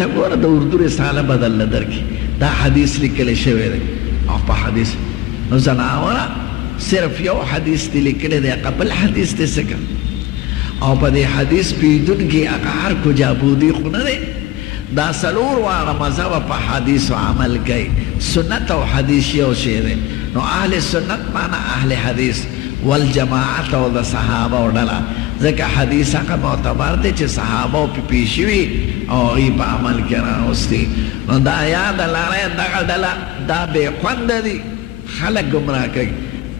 راځه ګوره د اردو رساله بدل درکې دا حدیث لیکلی شوی دی او په حدیث نو زناوره صرف یو حدیث دی لیکلی دی هغه بل حدیث دی څه او په دې حدیث پیدونکي هغه هر کو جابودي خو نه دی دا څلور واړه مذهب په حدیث عمل کوي سنت او حدیث یو شی دی نو اهل سنت معنا اهل حدیث والجماعت او د صحابه او ډله ځکه حدیث هغه معتبر دی چې صحابه په پیښ وي او هغوی په عمل کې راوستي نو دا یاد لرئ دغه ډله دا بې خونده دي خلک ګمراه کوي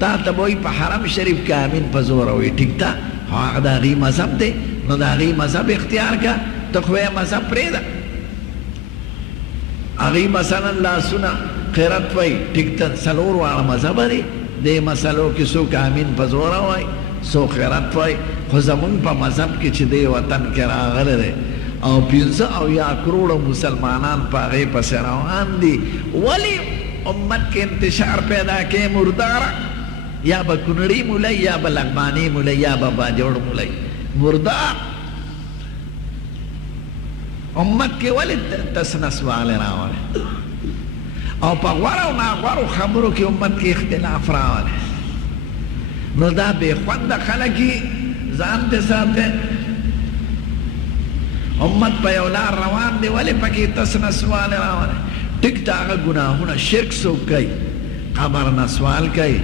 تا ته به وایي په حرم شریف کې امین په زوره وایي ټیک ده هغه د هغوی مذهب دی نو د هغوی مذهب اختیار کړه ته خو یې مذهب پرېږده هغوی مثلا لاسونه قرت وایي ټیک ده څلور واړه مذهب دی دې مسلو کې څوک امین په زوره وایي څوک قرت وایي خو زمونږ په مذهب کې چې دې وطن کې راغلی دی او 500 کروڑه مسلمانان په هغې پسې روان دي ولې امت کې انتشار پیدا کې مرداره یا به کونړي مولای یا به لغماني مولای یا به باجوړ مولای مردار امت کې ولې تسنسواله راوړې او په غوړو ناغوړو خبرو کې امت کې اختلاف راوړې نو دا بې خونده خلک ځان دې ساته امت په یو لار روان دی ولې پکې تسنسواله راوړې ټیک ده هغه ګناهونه شرک څوک کوي قبر نه سوال کوي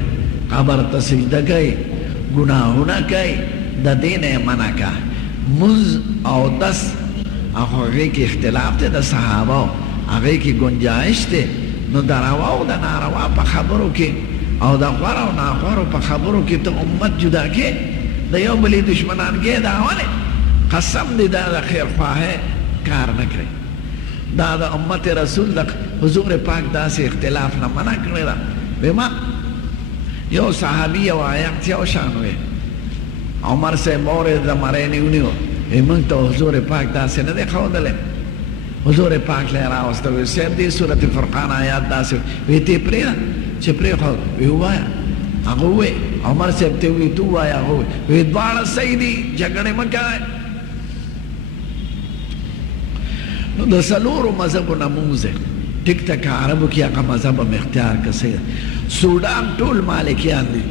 قبر ته سجده کوي ګناهونه کوي د دې نه یې منع کړه مونځ او دس هغې کې اختلاف دی د صحابو هغې کې گنجایش دی نو د روا او د ناروا په خبرو کې او د غوره او ناغورو په خبرو کې ته امت جدا کې د یو بلې دشمنان کې دا ولې قسم دی دا د خیرخواهۍ کار نه کوي دا د امت رسول د حضور پاک داسې اختلاف نه منع کړی ده بما یو صحابي یو آیات یو شان وی عمر صاحب مورې د مرۍ نه ونیو موږ ته حضور پاک داسې نه دی ښودلی حضور پاک له راوسته وی صاحب دې صورت فرقان آیات داسې وی ته پرېږده چې پرېښود وی ووایه هغه ووی عمر صاحب ته وی ته ووایه هغه وی دواړه صحیح دي جګړې مه کوئ نو د څلورو مذهبو نه مونځ دی ټیک ته که عربو کې هغه مذهب هم اختیار که څه سودان ټول مالکیان دي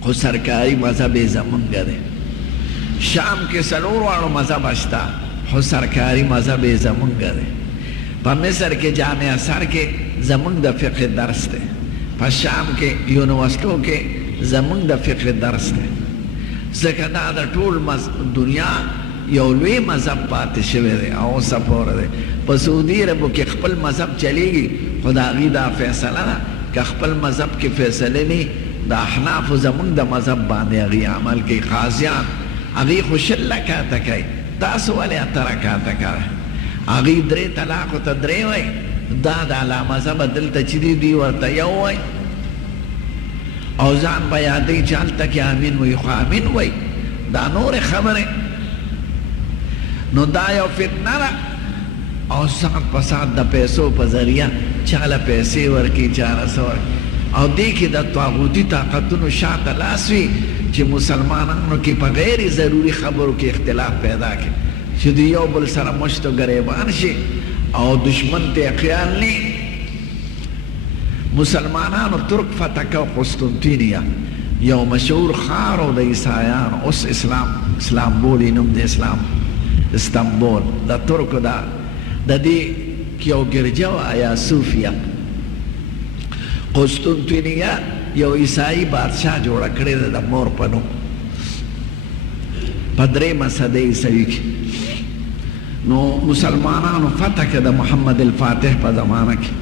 خو سرکاري مذهب یې زمونږ دی شام کې څلور واړو مذهب شته خو سرکاري مذهب یې زمونږ دی په مصر کې جامع ازهر کې زمونږ د فقه درس دی په شام کې یونیورسټو کې زمونږ د فقه درس دی ځکه دا د ټول دنیا یو لوی مذهب پاتې شوی دی او اوسه پورې دی په سعودي عربو کې خپل مذهب چلیږي خو د هغوی دا فیصله ده که خپل مذهب کې فیصلې نه د احنافو زمونږ د مذهب باندې هغوی عمل کوي قاضیان هغوی خو 6 رکعته کوي تاسو ولې 8 رکعته کوئ هغوی 3 طلاقو ته 3 وایي دا د اعلی مذهبه دلته چې دي دوی ورته یو وایي او ځان به یادوي چې هلته کې امین وایي خو امین وایي دا نورې خبرې نو دا یو فتنه ده او سات په سات د پیسو په ذریعه چاله پیسې ورکړي چاله څه ورکړي او دې کې د طاغوتي طاقتونو شاته لاس وي چې مسلمانانو کې په غیر ضروري خبرو کې اختلاف پیدا کړي چې د یو بل سره مشت و ګریبان شي او دشمن ته خیال نه مسلمانانو ترک فتح کو قسطنطینیه یو مشهور ښار و د عیسایانو اوس اسلام بولي نوم د اسلام استنبول د ترکو دا د دې یو ګرجه وه یا صوفیه قسطنطینیه یو عیسائی بادشاه جوړه کړې ده د مور په نوم په 3 صدۍ عیسوي کې نو مسلمانانو فتح کړه د محمد الفاتح په زمانه کې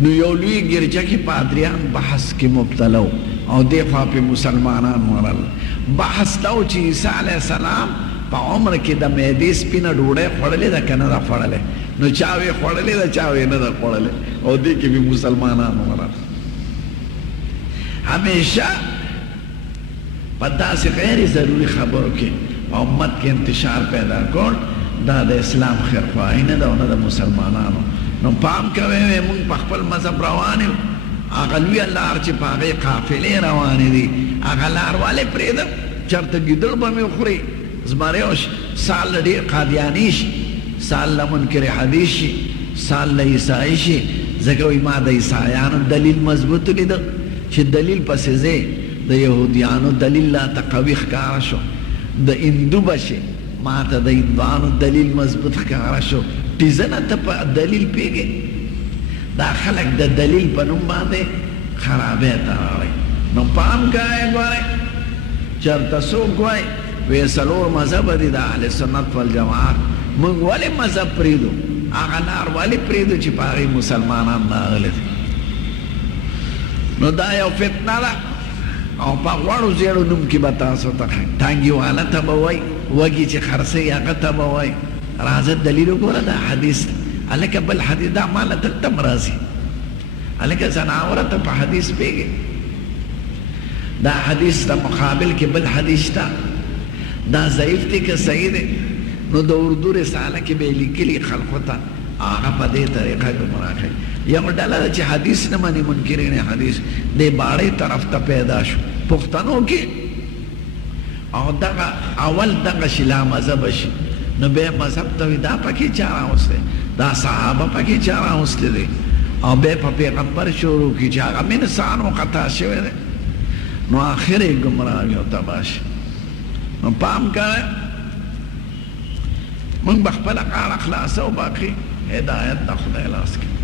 نو یو لوی ګرجه کې پادریان بحث کې مبتلا و او دې خوا پې مسلمانان ورل بحث دا و چې عیسی علیه السلام په عمر کې د معدې سپینه ډوډۍ خوړلې ده که نه ده خوړلې نو چا وې خوړلې ده چا وې نه ده خوړلې او دې کې بې مسلمانان ورل همیشه په داسې غیر ضروري خبرو کې په امت کې انتشار پیدا کول دا د اسلام خیرخواهي نه ده او نه د مسلمانانو نو پام کوئ مونږ په خپل مذهب روان یو هغه لویه لار چې په هغې قافلې روانې دي هغه لار ولې پرېږدم چېرته ګیدړ به مې وخوري زمریوش سال ډیر قادیانی شي، سال منکر حدیث شي، سال عیسائی شي. ځکه وایي ما د عیسایانو دلیل مضبوط لیده چې دلیل پسې ځې د یهودیانو دلیل لا تقوي ښکاره شو، د هندو بشي ما ته د هندوانو دلیل مضبوط ښکاره شو. ټیزه نه ته په دلیل پیږې. دا خلک د دلیل په نوم باندې خرابۍ ته راوړي. نو پام کوئ، ګورئ چېرته څوک وایي وی څلور مذهب دي د اهل سنت والجماعت، موږ ولې مذهب پرېږدو؟ هغه لار ولې پرېږدو چې په هغې مسلمانان راغلي دي؟ نو دا یو فتنه ده. او په غوړو زیړو نوم کې به تاسو ته ټانګي والا ته به وایي، وږي چې خرڅوي هغه ته به وایي. راځه دلیل وګوره دا حدیث هلکه بل حدیث دا ماله دلته هم راځي. هلکه زناوره ته په حدیث پوهېږې؟ دا حدیث د مقابل کې بل حدیث شته، دا ضعیف دی که صحیح دی؟ نو د اردو رساله کې به یې لیکلي خلقو ته، هغه په دې طریقه ګمراه کوي. یو ډله ده چې حدیث نه مني، منکرین حدیث دې باړې طرف ته پیدا شو پښتنو کې، او دغه اول دغه شي لا مذهب شي، نو بیا مذهب ته وي دا پکې چا راوستی، دا صحابه پکې چا راوستی دی، او بیا په پیغمبر شروع کړي چې هغه من انسان خطا شوی دی، نو آخر یې ګمراهي او تباه شي. نو پام کوئ، موږ به خپله غاړه خلاصه او باقي هدایت د خدای لاس کې.